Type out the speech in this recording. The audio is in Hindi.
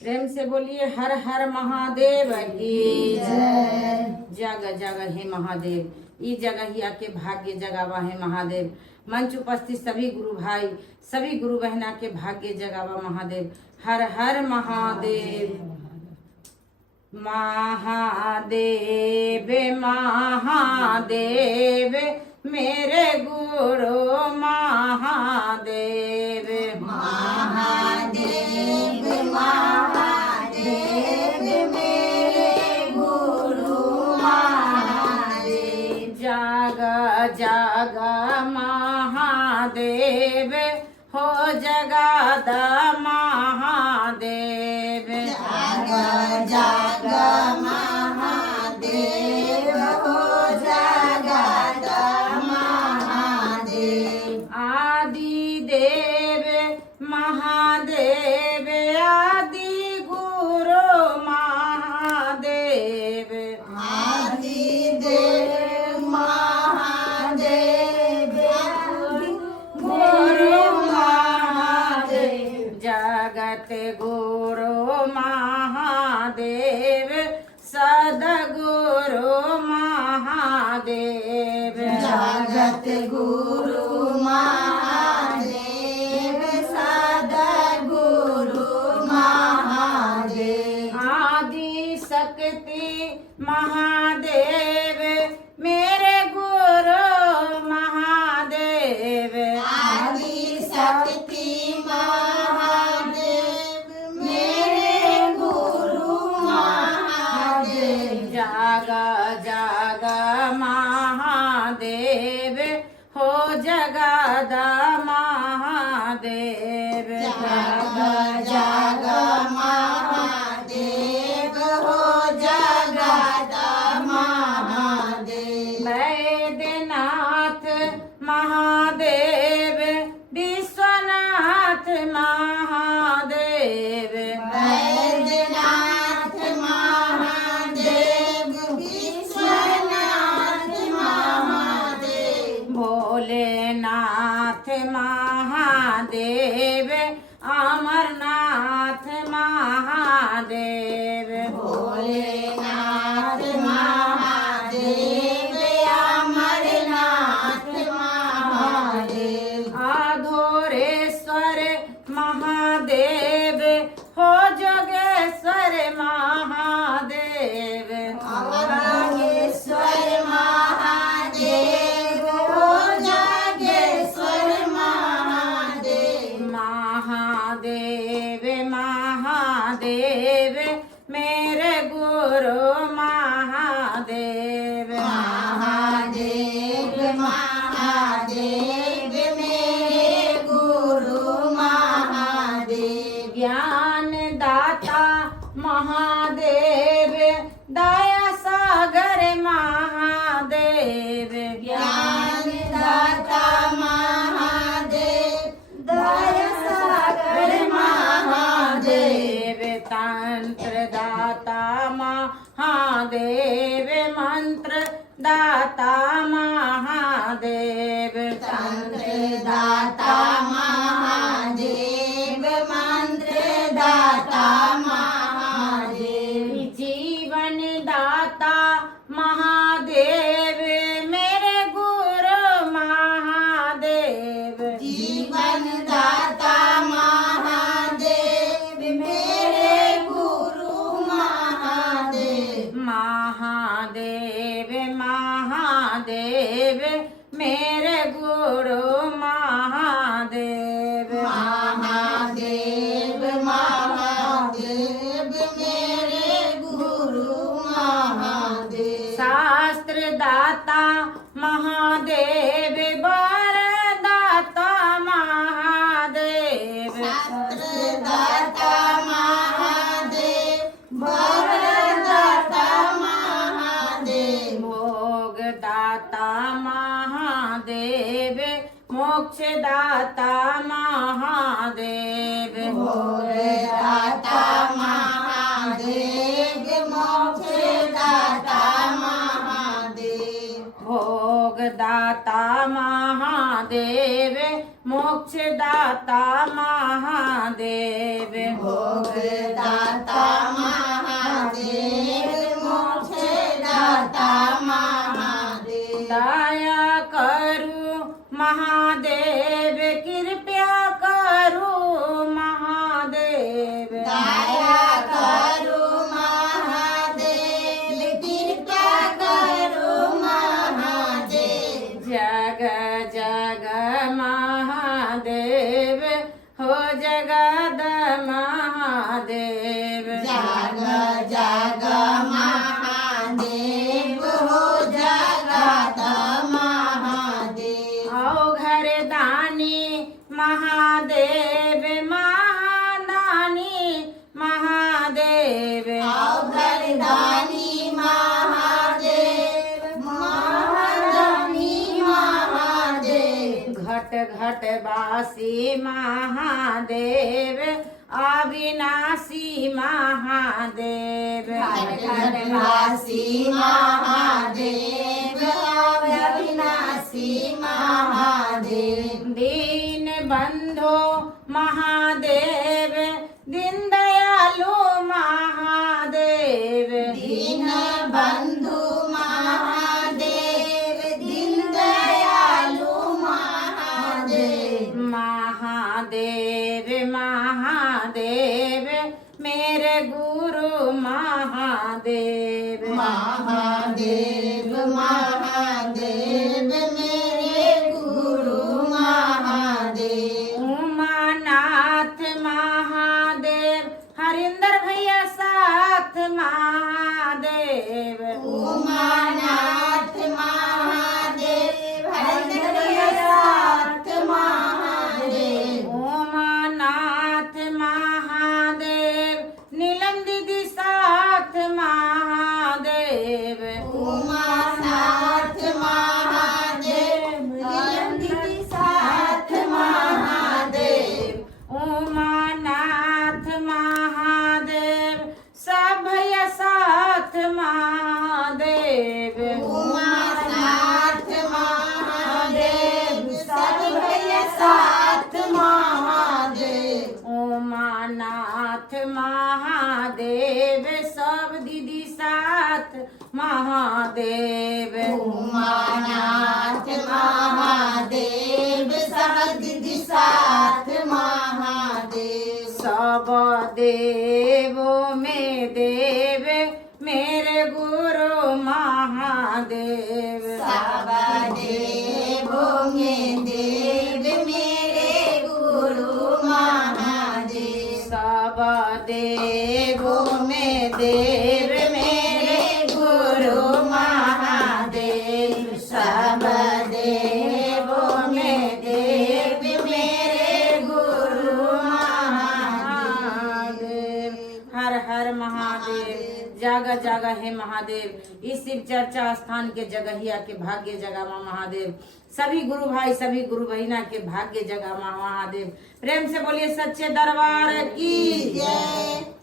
प्रेम से बोलिए हर हर महादेव की जय। जग जग हे महादेव, ई जगह ही आके भाग्य जगावा है महादेव। मंच उपस्थित सभी गुरु भाई, सभी गुरु बहना के भाग्य जगावा महादेव। हर हर महादेव। महादेव महादेव मेरे गुरु महादेव। महादेव महादेव मेरे गुरु महादेव। जाग जाग महादेव हो जगाद महादेव। जाग जाग महादेव हो जगत महादेव। आदि देव महादेव, आदि गुरु महादेव। आदिदेव महादेव गुरु महादेव, जगत गुरु महादेव, सदगुरु महादेव। जगत गुरु महादेव सदगुरु महादेव। आदि शक्ति महादेव मेरे गुरु महादेव। आदि शक्ति महादेव मेरे गुरु महादेव। जाग जाग महादेव हो जगाद महादेव। जाग जाग महादेव हो जगत महादेव। वैद्यनाथ महादेव, विश्वनाथ महादेव। वैद्यनाथ महादेव विश्वनाथ महादेव। भोलेनाथ महादेव, अमरनाथ महादेव। भोलेनाथ महादेव अमरनाथ महादेव। आधोरेश्वर महादेव हो जोगेश्वर महादेव। अमरेश्वर महादेव हो जागेश्वर महादेव। महादेव महादेव मेरे गुरु महादेव। महादेव महादेव मेरे गुरु महादेव। ज्ञान दाता महादेव, दया सागर महादेव। ज्ञान दाता महादेव दया सागर महादेव। तंत्र दाता महादेव, मंत्र दाता महादेव। तंत्र दाता महादेव मंत्र दाता महादेव। जीवन दाता महादेव मेरे गुरु महादेव। जीवन दाता महादेव मेरे गुरु महादेव। महादेव महादेव मेरे गुरु महादेव। महादेव महादेव मेरे गुरु महादेव। शास्त्र दाता महादेव, वर दाता महादेव। शास्त्र दाता महादेव वरदाता महादेव। भोग दाता महादेव, मोक्ष दाता महादेव। भोगदाता महादेव मोक्षदाता महादेव। भोगदाता महादेव, मोक्षदाता महादेव। भोगदाता निवासी महादेव अविनाशी महादेव घर घर वासी महादेव अविनाशी महादेव दीन बंधो महादेव दीन दयालु महादेव दीन बंधु महादेव दीन दयालु महादेव महादेव महादेव मेरे गुरु महादेव महादेव महादेव मेरे गुरु महादेव उमानाथ महादेव हरिंदर भैया साथ महादेव उमानाथ महादेव हरिंद्र साथ महादेव उमानाथ महादेव नीलम दीदी साथ महादेव उमानाथ महादेव नीलम साथ महादेव उमानाथ महादेव सब भैया साथ महादेव उमानाथ महादेव सब भैया साथ महादेव उमानाथ महादेव सब दीदी साथ महादेव उमानाथ महादेव सब दीदी साथ महादेव सब देवों में देव मेरे गुरु महादेव सब देवों में देव मेरे गुरु महादेव सब देवों में देव मेरे गुरु महादेव सब देवों में देव मेरे गुरु महादेव हर हर महादेव जगह जगह है महादेव। इस शिव चर्चा स्थान के जगहिया के भाग्य जगह माँ महादेव। सभी गुरु भाई सभी गुरु बहिना के भाग्य जगह माँ महादेव। प्रेम से बोलिए सच्चे दरबार की जय।